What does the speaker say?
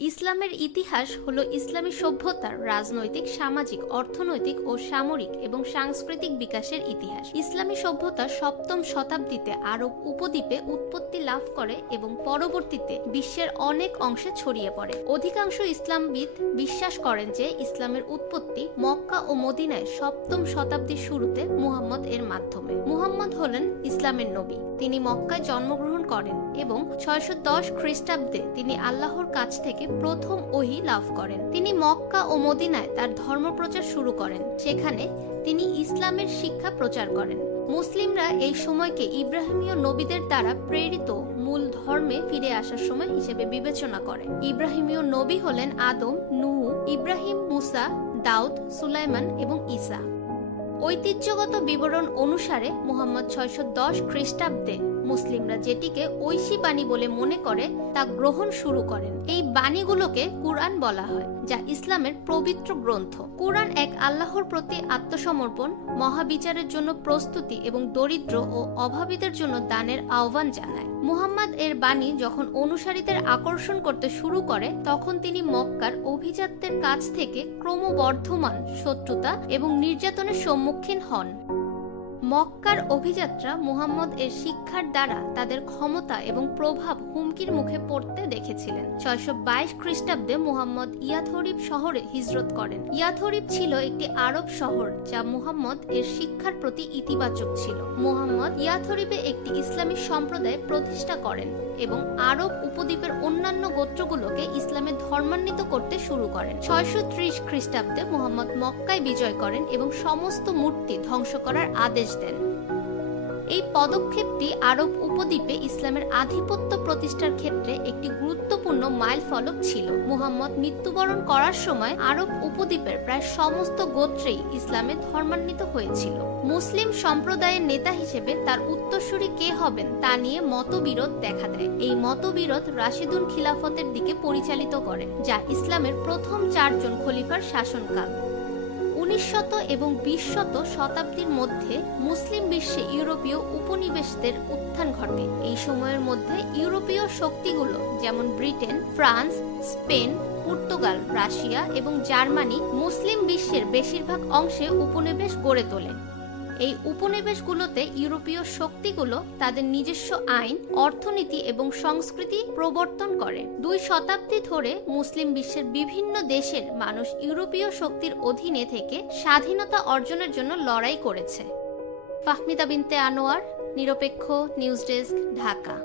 ইসলামের ইতিহাস হলো ইসলামী সভ্যতার রাজনৈতিক, সামাজিক, অর্থনৈতিক ও সামরিক এবং সাংস্কৃতিক বিকাশের ইতিহাস। ইসলামী সভ্যতা সপ্তম শতাব্দীতে আরব উপদ্বীপে উৎপত্তি লাভ করে এবং পরবর্তীতে বিশ্বের অনেক অংশে ছড়িয়ে পড়ে। অধিকাংশ ইসলামবিদ বিশ্বাস করেন যে ইসলামের উৎপত্তি মক্কা ও মদিনায় সপ্তম শতাব্দীর শুরুতে মুহাম্মদ এর মাধ্যমে। মুহাম্মদ হলেন ইসলামের নবী। তিনি মক্কায় জন্মগ্রহণ করেন এবং 610 খ্রিস্টাব্দে তিনি আল্লাহর কাছ থেকে প্রথম ওহী লাভ করেন। তিনি মক্কা ও মদিনায় তার ধর্মপ্রচার শুরু করেন। সেখানে তিনি ইসলামের শিক্ষা প্রচার করেন। মুসলিমরা এই সময়কে ইব্রাহিমীয় নবীদের দ্বারা প্রেরিত মূল ধর্মে ফিরে আসার সময় হিসেবে বিবেচনা করে। ইব্রাহিমীয় নবী হলেন আদম, নূহ, ইব্রাহিম, মুসা, দাউদ, সুলাইমান এবং ঈসা। ঐতিহ্যগত বিবরণ অনুসারে মুহাম্মদ 610 খ্রিস্টাব্দে মুসলিমরা যেটিকে ঐশী বাণী বলে মনে করে তা গ্রহণ শুরু করেন। এই বাণীগুলোকে কুরআন বলা হয়, যা ইসলামের পবিত্র গ্রন্থ। কুরআন এক আল্লাহর প্রতি আত্মসমর্পণ, মহাবিচারের জন্য প্রস্তুতি এবং দরিদ্র ও অভাবীদের জন্য দানের আহ্বান জানায়। মুহাম্মদ এর বাণী যখন অনুসারীদের আকর্ষণ করতে শুরু করে, তখন তিনি মক্কার অভিজাতদের কাছ থেকে ক্রমবর্ধমান শত্রুতা এবং নির্যাতনের সম্মুখীন হন। মক্কার অভিযাত্রা মুহাম্মদ এর শিক্ষার দ্বারা তাদের ক্ষমতা এবং প্রভাব হুমকির মুখে পড়তে দেখেছিলেন। 622 খ্রিস্টাব্দে মুহাম্মদ ইয়াথরিব শহরে হিজরত করেন। ইয়াথরিব ছিল একটি আরব শহর যা মুহাম্মদ এর শিক্ষার প্রতি ইতিবাচক ছিল। মুহাম্মদ ইয়াথরিবে একটি ইসলামী সম্প্রদায় প্রতিষ্ঠা করেন এবং আরব উপদ্বীপের অন্যান্য গোত্রগুলোকে ইসলামে ধর্মান্বিত করতে শুরু করেন। 630 খ্রিস্টাব্দে মুহাম্মদ মক্কায় বিজয় করেন এবং সমস্ত মূর্তি ধ্বংস করার আদেশ দেন। এই পদক্ষেপটি আরব উপদ্বীপে ইসলামের আধিপত্য প্রতিষ্ঠার ক্ষেত্রে একটি গুরুত্বপূর্ণ মাইলফলক ছিল। মুহাম্মদ মৃত্যুবরণ করার সময় আরব উপদ্বীপের প্রায় সমস্ত গোত্রেই ইসলামে ধর্মান্বিত হয়েছিল। মুসলিম সম্প্রদায়ের নেতা হিসেবে তার উত্তরসূরি কে হবেন তা নিয়ে মতবিরোধ দেখা দেয়। এই মতবিরোধ রাশিদুন খিলাফতের দিকে পরিচালিত করে, যা ইসলামের প্রথম 4 জন খলিফার শাসনকাল। 19শ এবং 20শ শতাব্দীর মধ্যে মুসলিম বিশ্বে ইউরোপীয় উপনিবেশদের উত্থান ঘটে। এই সময়ের মধ্যে ইউরোপীয় শক্তিগুলো যেমন Britain, France, Spain, Portugal, Russia এবং জার্মানি মুসলিম বিশ্বের বেশিরভাগ অংশে উপনিবেশ গড়ে তোলে। এই উপনিবেশগুলোতে ইউরোপীয় শক্তিগুলো তাদের নিজস্ব আইন, অর্থনীতি এবং সংস্কৃতি প্রবর্তন করে। 2 শতাব্দী ধরে মুসলিম বিশ্বের বিভিন্ন দেশের মানুষ ইউরোপীয় শক্তির অধীনে থেকে স্বাধীনতা অর্জনের জন্য লড়াই করেছে। ফাহমিদা বিনতে আনোয়ার, নিরপেক্ষ নিউজ ডেস্ক, ঢাকা।